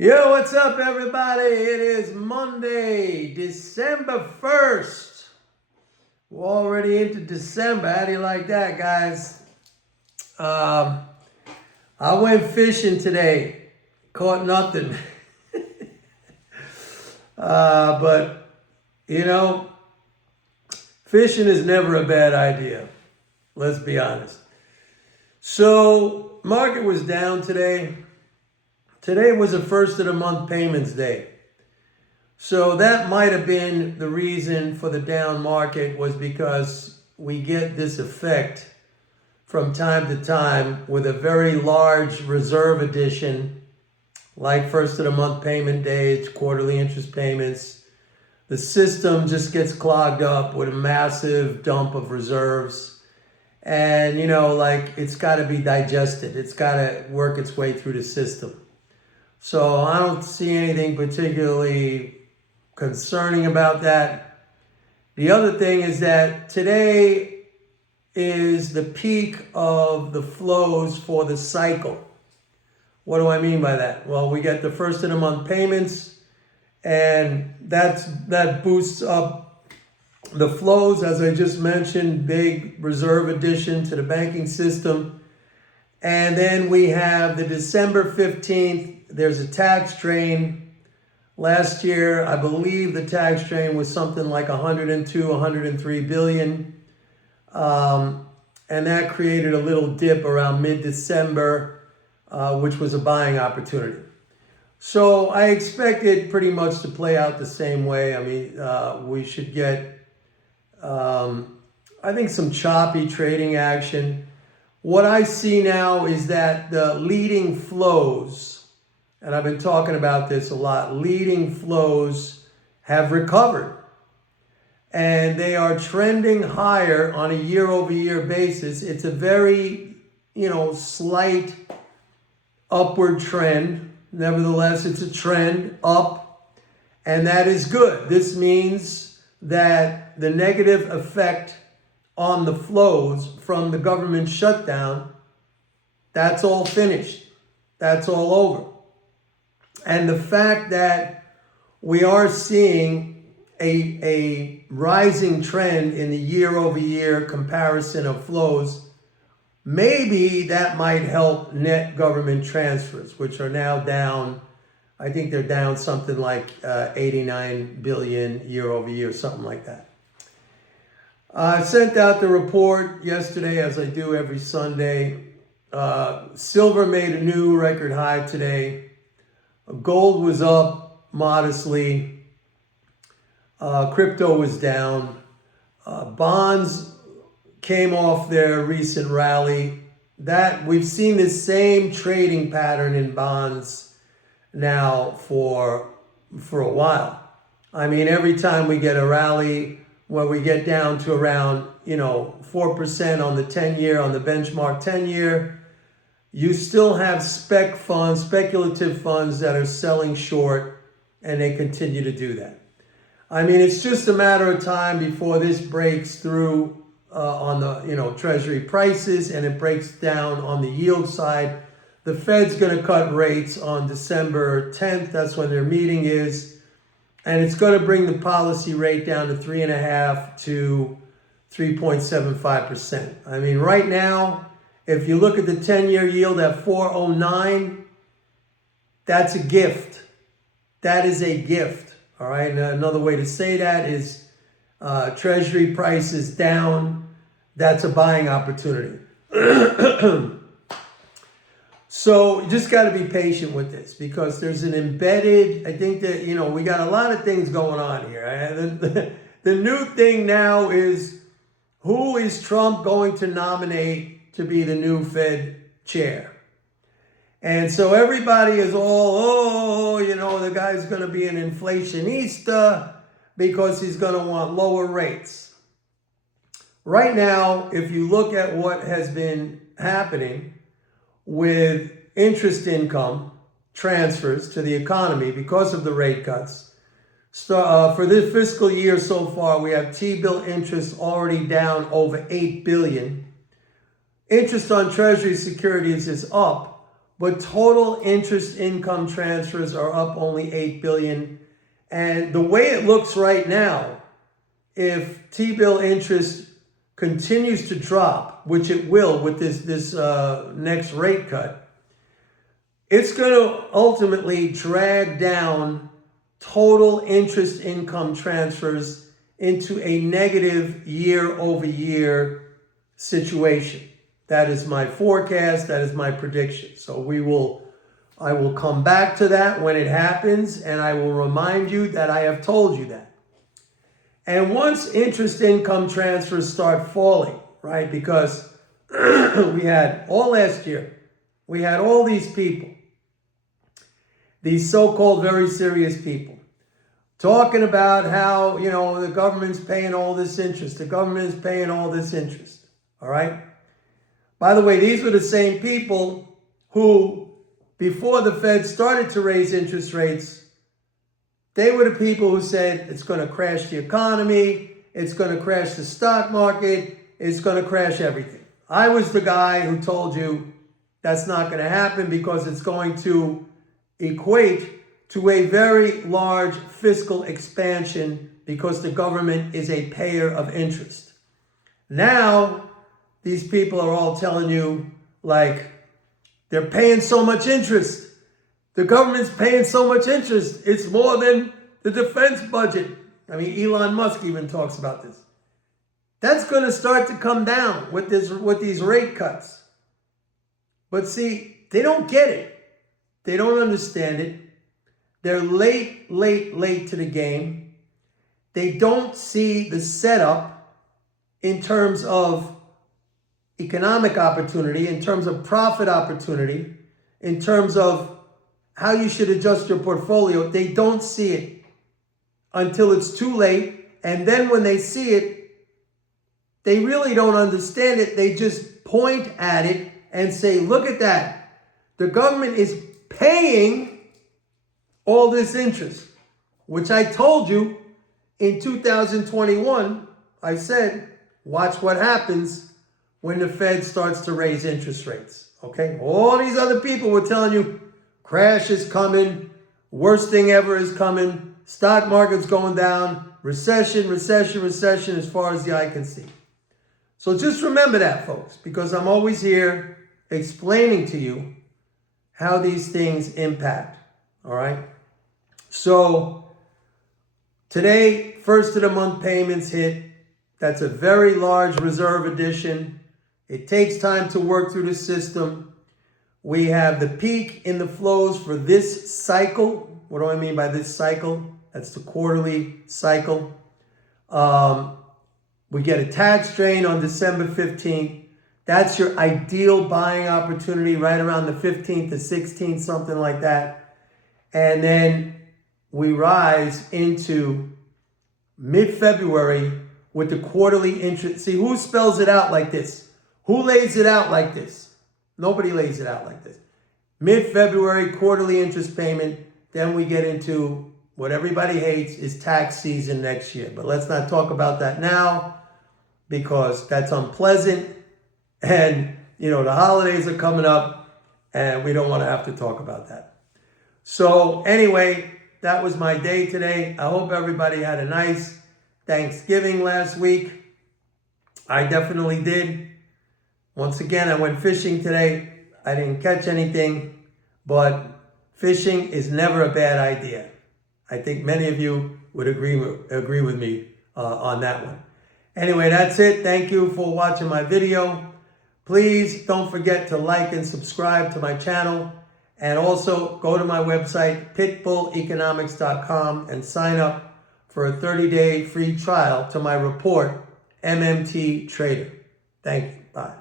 Yo, what's up, everybody? It is Monday, December 1st. We're already into December. How do you like that, guys? I went fishing today. Caught nothing. But, you know, fishing is never a bad idea. Let's be honest. So, market was down today. Today was the first of the month payments day. So that might have been the reason for the down market, was because we get this effect from time to time with a very large reserve addition, like first of the month payment days, quarterly interest payments. The system just gets clogged up with a massive dump of reserves. And, it's got to be digested. It's got to work its way through the system. So I don't see anything particularly concerning about that. The other thing is that today is the peak of the flows for the cycle. What do I mean by that? Well, we get the first of the month payments, and that boosts up the flows. As I just mentioned, big reserve addition to the banking system. And then we have the December 15th, there's a tax drain. Last year, I believe the tax drain was something like 102, 103 billion. And that created a little dip around mid-December, which was a buying opportunity. So I expect it pretty much to play out the same way. I mean, we should get, I think, some choppy trading action. What I see now is that the leading flows, and I've been talking about this a lot, leading flows have recovered. And they are trending higher on a year-over-year basis. It's a very, slight upward trend. Nevertheless, it's a trend up, and that is good. This means that the negative effect on the flows from the government shutdown, that's all finished. That's all over. And the fact that we are seeing a rising trend in the year-over-year comparison of flows, maybe that might help net government transfers, which are now down. I think they're down something like 89 billion year-over-year, something like that. I sent out the report yesterday, as I do every Sunday. Silver made a new record high today. Gold was up modestly. Crypto was down. Bonds came off their recent rally. That we've seen the same trading pattern in bonds now for a while. I mean, every time we get a rally where we get down to around 4% on the 10-year, on the benchmark 10-year, you still have speculative funds that are selling short, and they continue to do that. I mean, it's just a matter of time before this breaks through on the Treasury prices, and it breaks down on the yield side. The Fed's going to cut rates on December 10th. That's when their meeting is. And it's going to bring the policy rate down to 3.5 to 3.75%. I mean, right now, if you look at the 10-year yield at 4.09, that's a gift. That is a gift. All right. And another way to say that is Treasury prices down. That's a buying opportunity. So you just got to be patient with this, because there's an embedded, I think that, we got a lot of things going on here. The new thing now is, who is Trump going to nominate to be the new Fed chair? And so everybody is all, the guy's going to be an inflationista because he's going to want lower rates. Right now, if you look at what has been happening with interest income transfers to the economy because of the rate cuts, for this fiscal year so far, we have T-bill interest already down over $8 billion. Interest on Treasury securities is up, but total interest income transfers are up only 8 billion. And the way it looks right now, if T-bill interest continues to drop, which it will with this next rate cut, it's going to ultimately drag down total interest income transfers into a negative year-over-year situation. That is my forecast. That is my prediction. So I will come back to that when it happens, and I will remind you that I have told you that. And once interest income transfers start falling, right, because we had all last year, we had all these people, these so-called very serious people, talking about how, the government's paying all this interest. The government is paying all this interest, all right? By the way, these were the same people who, before the Fed started to raise interest rates, they were the people who said it's going to crash the economy, it's going to crash the stock market, it's going to crash everything. I was the guy who told you that's not going to happen because it's going to equate to a very large fiscal expansion because the government is a payer of interest. Now, these people are all telling you, like, they're paying so much interest. The government's paying so much interest. It's more than the defense budget. I mean, Elon Musk even talks about this. That's going to start to come down with these rate cuts. But see, they don't get it. They don't understand it. They're late to the game. They don't see the setup in terms of economic opportunity, in terms of profit opportunity, in terms of how you should adjust your portfolio. They don't see it until it's too late. And then when they see it, they really don't understand it. They just point at it and say, look at that. The government is paying all this interest, which I told you in 2021, I said, watch what happens when the Fed starts to raise interest rates, okay? All these other people were telling you, crash is coming, worst thing ever is coming, stock market's going down, recession as far as the eye can see. So just remember that, folks, because I'm always here explaining to you how these things impact, all right? So today, first of the month payments hit. That's a very large reserve addition. It takes time to work through the system. We have the peak in the flows for this cycle. What do I mean by this cycle? That's the quarterly cycle. We get a tax drain on December 15th. That's your ideal buying opportunity right around the 15th to 16th, something like that. And then we rise into mid-February with the quarterly interest. See, who spells it out like this? Who lays it out like this? Nobody lays it out like this. Mid-February, quarterly interest payment. Then we get into what everybody hates is tax season next year. But let's not talk about that now because that's unpleasant. And, the holidays are coming up and we don't want to have to talk about that. So anyway, that was my day today. I hope everybody had a nice Thanksgiving last week. I definitely did. Once again, I went fishing today. I didn't catch anything, but fishing is never a bad idea. I think many of you would agree with me on that one. Anyway, that's it. Thank you for watching my video. Please don't forget to like and subscribe to my channel. And also go to my website, pitbulleconomics.com, and sign up for a 30-day free trial to my report, MMT Trader. Thank you. Bye.